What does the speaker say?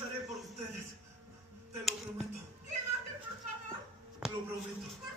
regresaré por ustedes. Te lo prometo. ¡Quédate, por favor! Lo prometo.